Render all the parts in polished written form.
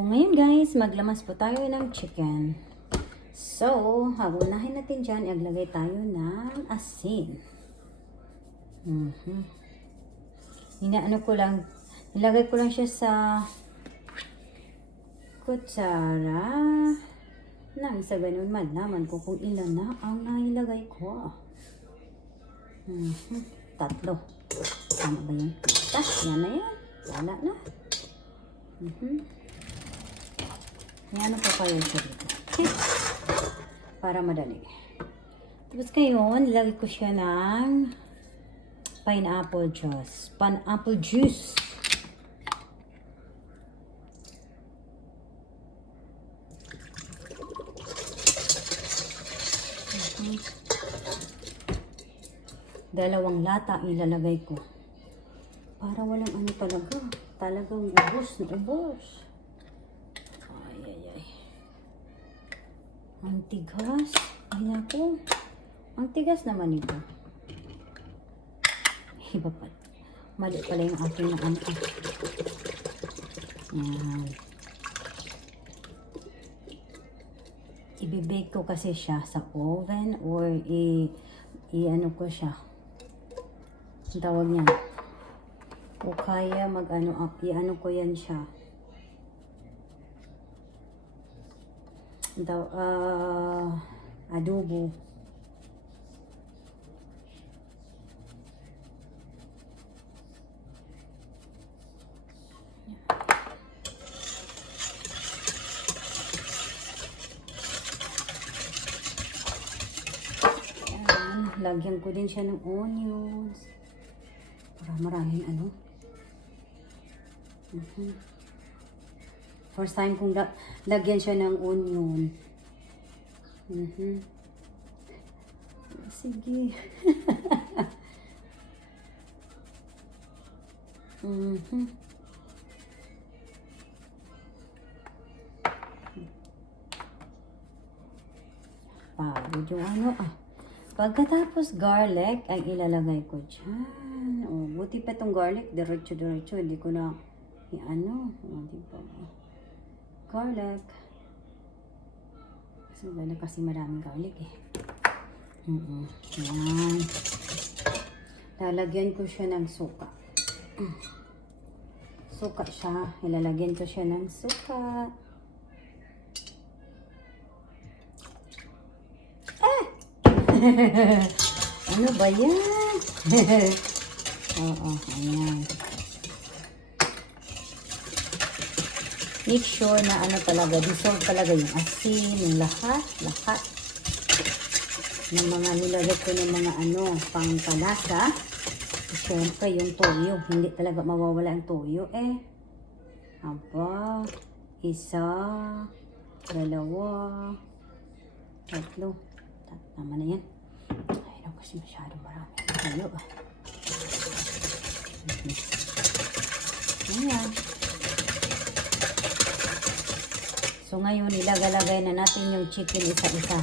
Ngayon guys, maglamas po tayo ng chicken. So, unahin natin dyan, iglagay tayo ng asin. Nilagay ko lang siya sa kutsara nang sa ganun malaman ko kung ilan na ang nailagay ko. Tatlo. Tama ba yun? Yan na yan. Wala na. Yan pa kayo siya dito. Para madali. Tapos ngayon, nilagay ko siya ng pineapple juice. Pineapple juice. Dalawang lata ilalagay ko. Para walang ano talaga. Talagang ubos na ubos. Ay. Ang tigas. Ay ako. Ang tigas naman ito. Iba pa. Mali pala yung aking ano. Yan. Ibibake ko kasi siya sa oven or i-ano ko siya. Ang tawag niya. O kaya i-ano ko yan siya. Adobo. Ayan, lagyan ko din siya ng onions. Para maraming ano. First time kong lagyan siya ng onion. Sige. Pagod yung ano Pagkatapos garlic ang ilalagay ko dyan. Buti pa itong garlic. Diretso. Hindi ko na i-ano. Diba? Garlic. Kasi maraming garlic eh. Yan. Lalagyan ko siya ng suka. Suka siya. Ilalagyan ko siya ng suka. Ano ba yan? Ayan. Make sure na dissolve talaga yung asin, yung lahat ng mga nilagay ko ng mga pangpalasa. Siyempre yung toyo, hindi talaga mawawala ang toyo Aba, isa, dalawa, tatlo. Tama na yan. Ayaw kasi masyado marami. Ayaw Ayan. So ngayon, ilagalagay na natin yung chicken isa-isa.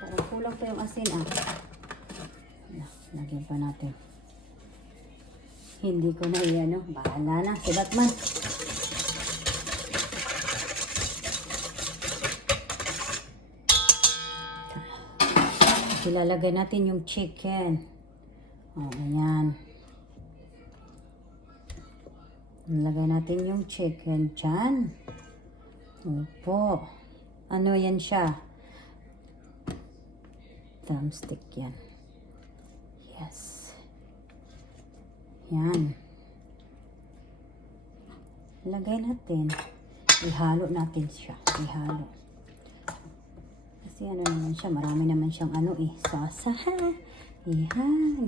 Parang kulang pa yung asin Lagyan pa natin. Hindi ko na bahala na si Batman. Ilalagay natin yung chicken. Ayan. Ilalagay natin yung chicken dyan. Opo. Ano yan siya? Drumstick yan. Yes. Yan. Lagay natin. Ihalo natin siya. Ihalo. Kasi naman siya. Marami naman siyang sauce.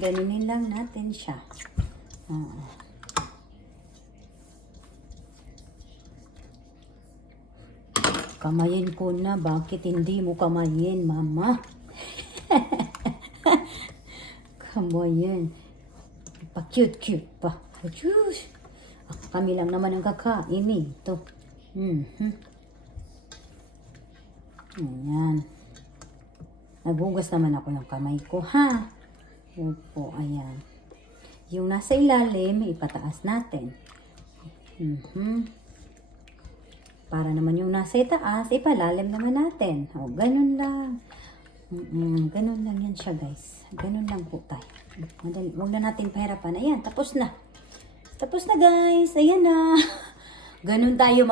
Ganunin lang natin siya. Kamayin ko na. Bakit hindi mo kamayin, mama? Kamayin. Pa-cute pa. Diyos. Kami lang naman ang kakain ito. Ayan. Naghugas naman ako ng kamay ko, ha? Opo, ayan. Yung nasa ilalim, ipataas natin. Para naman yung nasa itaas, ipalalim naman natin. O, ganun lang. Ganun lang yan siya, guys. Ganun lang po tayo. Huwag na natin pahirapan. Ayan, tapos na. Tapos na, guys. Ayan na. Ganun tayo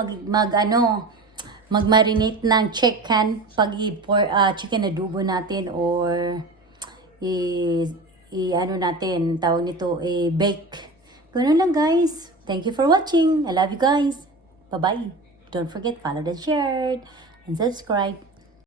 mag-marinate ng chicken pag chicken adobo natin or ano natin, tawag nito, bake. Ganun lang, guys. Thank you for watching. I love you guys. Bye-bye. Don't forget, follow and share and subscribe.